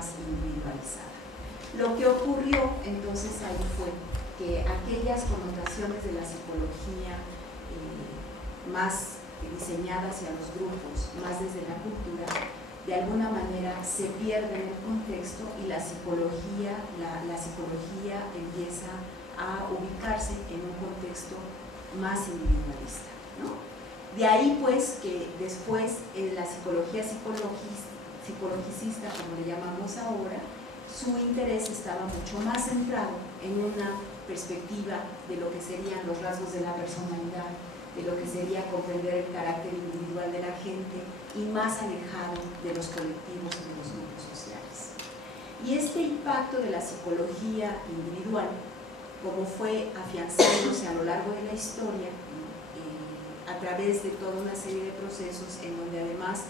más individualizada. Lo que ocurrió entonces ahí fue que aquellas connotaciones de la psicología más diseñadas hacia los grupos, más desde la cultura, de alguna manera se pierde en el contexto y la psicología empieza a ubicarse en un contexto más individualista, ¿no? De ahí pues que después la psicología psicologicista, como le llamamos ahora, su interés estaba mucho más centrado en una perspectiva de lo que serían los rasgos de la personalidad, de lo que sería comprender el carácter individual de la gente y más alejado de los colectivos y de los grupos sociales. Y este impacto de la psicología individual, como fue afianzándose a lo largo de la historia, a través de toda una serie de procesos en donde además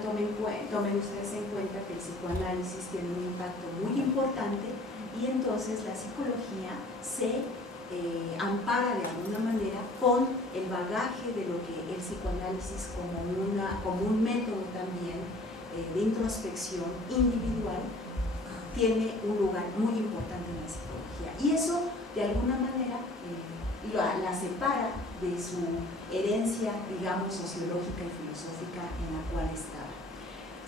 tomen ustedes en cuenta que el psicoanálisis tiene un impacto muy importante y entonces la psicología se ampara de alguna manera con el bagaje de lo que el psicoanálisis como un método también de introspección individual tiene un lugar muy importante en la psicología. Y eso de alguna manera la separa de su herencia, digamos, sociológica y filosófica en la cual estaba.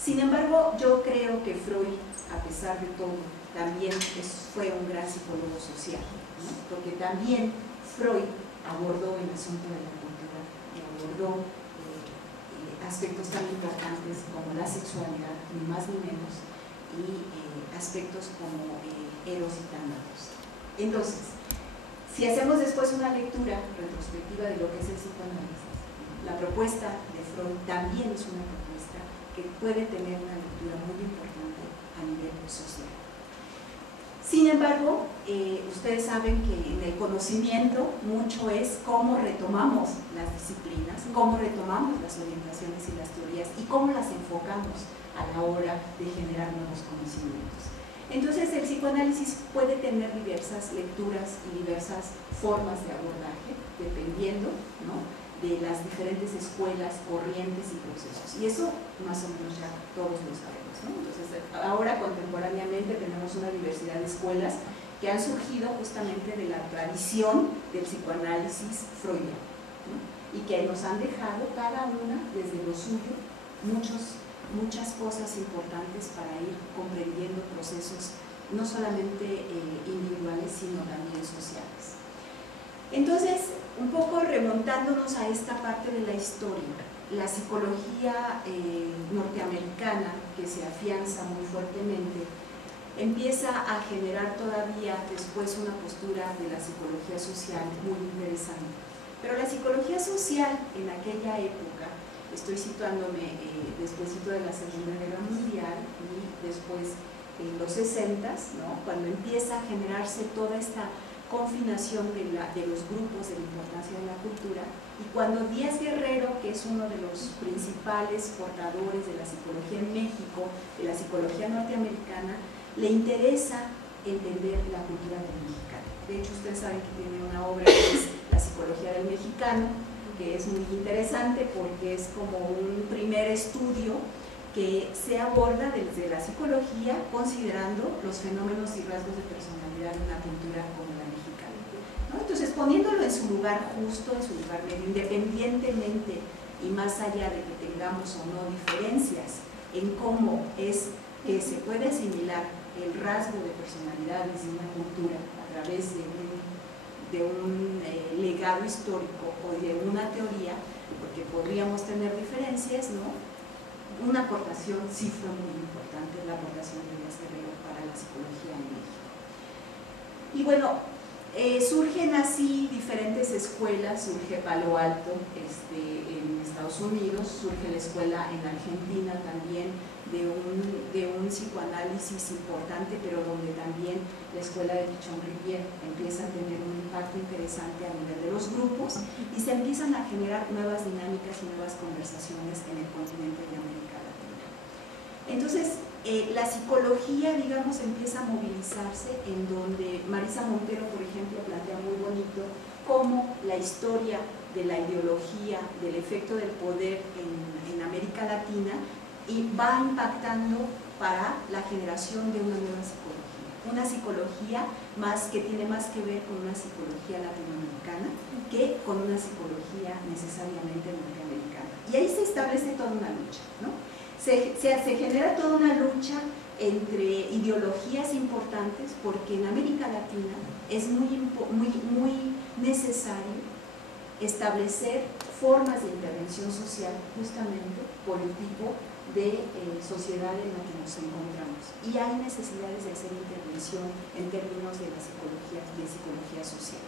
Sin embargo, yo creo que Freud, a pesar de todo, también fue un gran psicólogo social, ¿no? Porque también Freud abordó el asunto de la cultura y abordó aspectos tan importantes como la sexualidad, ni más ni menos, y aspectos como Eros y Tánatos. Entonces, si hacemos después una lectura retrospectiva de lo que es el psicoanálisis, la propuesta de Freud también es una propuesta que puede tener una lectura muy importante a nivel social. Sin embargo, ustedes saben que en el conocimiento mucho es cómo retomamos las disciplinas, cómo retomamos las orientaciones y las teorías y cómo las enfocamos a la hora de generar nuevos conocimientos. Entonces el psicoanálisis puede tener diversas lecturas y diversas formas de abordaje, dependiendo, ¿no?, de las diferentes escuelas, corrientes y procesos. Y eso más o menos ya todos lo sabemos, ¿no? Entonces ahora contemporáneamente tenemos una diversidad de escuelas que han surgido justamente de la tradición del psicoanálisis freudiano, ¿no?, y que nos han dejado cada una desde lo suyo muchas cosas importantes para ir comprendiendo procesos no solamente individuales sino también sociales. Entonces, un poco remontándonos a esta parte de la historia, la psicología norteamericana, que se afianza muy fuertemente, empieza a generar todavía después una postura de la psicología social muy interesante. Pero la psicología social en aquella época, estoy situándome despuésito de la Segunda Guerra Mundial y después en los 60s, ¿no?, cuando empieza a generarse toda esta confinación de los grupos, de la importancia de la cultura, y cuando Díaz Guerrero, que es uno de los principales portadores de la psicología en México, de la psicología norteamericana, le interesa entender la cultura del mexicano. De hecho, ustedes saben que tiene una obra que es La psicología del mexicano, que es muy interesante porque es como un primer estudio que se aborda desde la psicología considerando los fenómenos y rasgos de personalidad de una cultura como la mexicana, ¿no? Entonces, poniéndolo en su lugar justo, en su lugar medio, independientemente y más allá de que tengamos o no diferencias en cómo es que se puede asimilar el rasgo de personalidades de una cultura a través de un legado histórico o de una teoría, porque podríamos tener diferencias, ¿no? Una aportación sí fue muy importante, la aportación de Díaz Guerrero para la psicología en México. Y bueno, surgen así diferentes escuelas, surge Palo Alto en Estados Unidos, surge la escuela en Argentina también de un psicoanálisis importante, pero donde también la escuela de Pichon-Rivière empieza a tener un impacto interesante a nivel de los grupos y se empiezan a generar nuevas dinámicas y nuevas conversaciones en el continente de América Latina. Entonces, la psicología, digamos, empieza a movilizarse en donde Marisa Montero, por ejemplo, plantea muy bonito cómo la historia de la ideología, del efecto del poder en América Latina y va impactando para la generación de una nueva psicología. Una psicología que tiene más que ver con una psicología latinoamericana que con una psicología necesariamente norteamericana. Y ahí se establece toda una lucha, ¿no? Se genera toda una lucha entre ideologías importantes, porque en América Latina es muy necesario establecer formas de intervención social justamente por el tipo de sociedad en la que nos encontramos. Y hay necesidades de hacer intervención en términos de psicología social.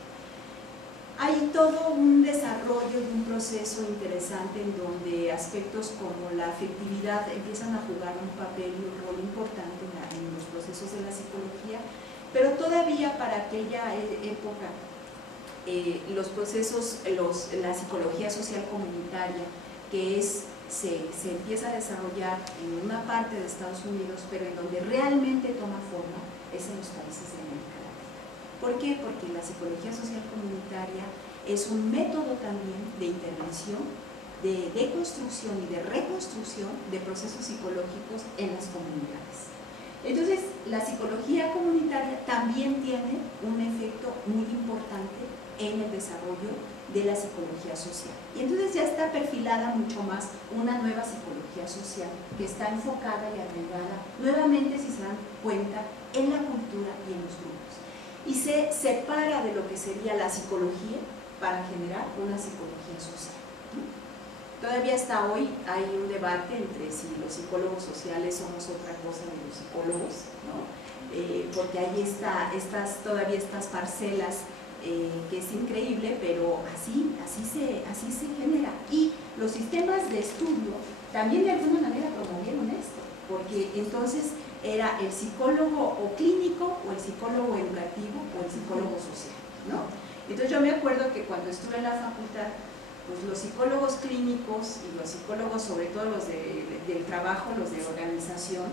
Hay todo un desarrollo y un proceso interesante en donde aspectos como la afectividad empiezan a jugar un papel y un rol importante en los procesos de la psicología, pero todavía para aquella época los procesos, la psicología social comunitaria, que se empieza a desarrollar en una parte de Estados Unidos, pero en donde realmente toma forma, es en los países de América Latina. ¿Por qué? Porque la psicología social comunitaria es un método también de intervención, de deconstrucción y de reconstrucción de procesos psicológicos en las comunidades. Entonces, la psicología comunitaria también tiene un efecto muy importante en el desarrollo de la psicología social. Y entonces ya está perfilada mucho más una nueva psicología social que está enfocada y arraigada, nuevamente, si se dan cuenta, en la cultura y en los grupos. Y se separa de lo que sería la psicología para generar una psicología social. Todavía hasta hoy hay un debate entre si los psicólogos sociales somos otra cosa de los psicólogos, ¿no? Porque hay todavía estas parcelas que es increíble, pero así se genera. Y los sistemas de estudio también de alguna manera promovieron esto, porque entonces era el psicólogo o clínico, o el psicólogo educativo, o el psicólogo social, ¿no? Entonces yo me acuerdo que cuando estuve en la facultad, pues los psicólogos clínicos y los psicólogos, sobre todo los del trabajo, los de organización,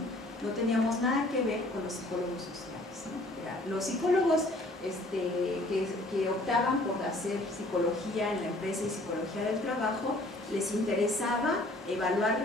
no teníamos nada que ver con los psicólogos sociales, ¿no? Los psicólogos que optaban por hacer psicología en la empresa y psicología del trabajo, les interesaba evaluar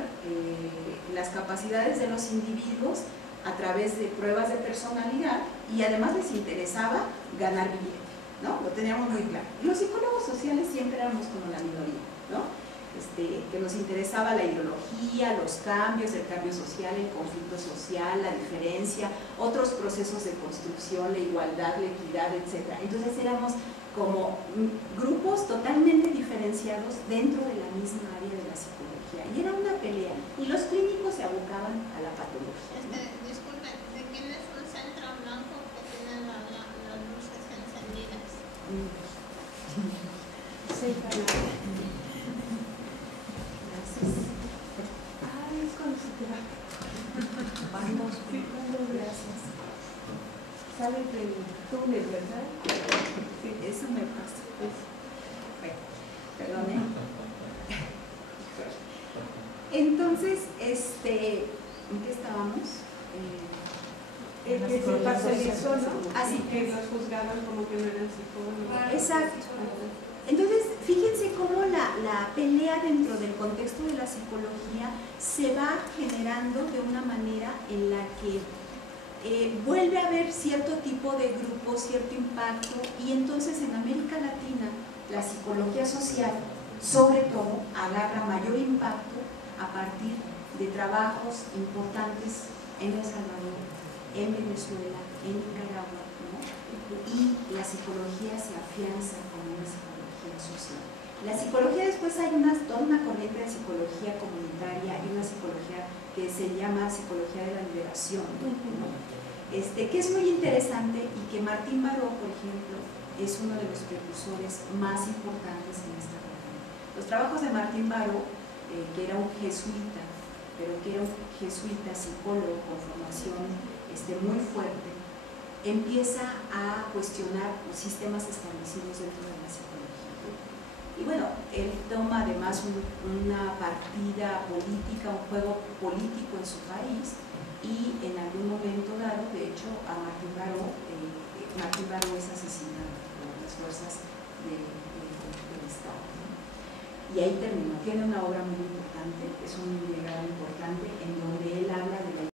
las capacidades de los individuos a través de pruebas de personalidad, y además les interesaba ganar billete, ¿no? Lo teníamos muy claro. Y los psicólogos sociales siempre éramos como la minoría, ¿no? Que nos interesaba la ideología, los cambios, el cambio social, el conflicto social, la diferencia, otros procesos de construcción, la igualdad, la equidad, etc. Entonces éramos como grupos totalmente diferenciados dentro de la misma área de la psicología, y era una pelea, y los clínicos se abocaban a la patología, ¿no? Disculpe, ¿de quién es un centro blanco que tiene las luces encendidas? Sí, claro. Ay, es cuando se te va. Vamos, gracias. Sale del túnel, ¿verdad? Sí, eso me pasa. Bueno, perdone. Entonces, ¿en qué estábamos? El que se parcelizó, ¿no? Así que los juzgaban como que no eran psicólogos. Exacto. Entonces, fíjense cómo la pelea dentro del contexto de la psicología se va generando de una manera en la que vuelve a haber cierto tipo de grupo, cierto impacto, y entonces en América Latina la psicología social, sobre todo, agarra mayor impacto a partir de trabajos importantes en El Salvador, en Venezuela, en Nicaragua, ¿no? Y la psicología se afianza como una psicología social. La psicología, después hay toda una corriente de psicología comunitaria y una psicología que se llama psicología de la liberación, ¿no? Que es muy interesante, y que Martín Baró, por ejemplo, es uno de los precursores más importantes en esta corriente. Los trabajos de Martín Baró, que era un jesuita, pero que era un jesuita psicólogo con formación muy fuerte, empieza a cuestionar los sistemas establecidos dentro de la psicología. Y bueno, él toma además una partida política, un juego político en su país, y en algún momento dado, de hecho, a Martín Baró es asesinado por las fuerzas del Estado, ¿no? Y ahí terminó. Tiene una obra muy importante, es un liberal importante, en donde él habla de la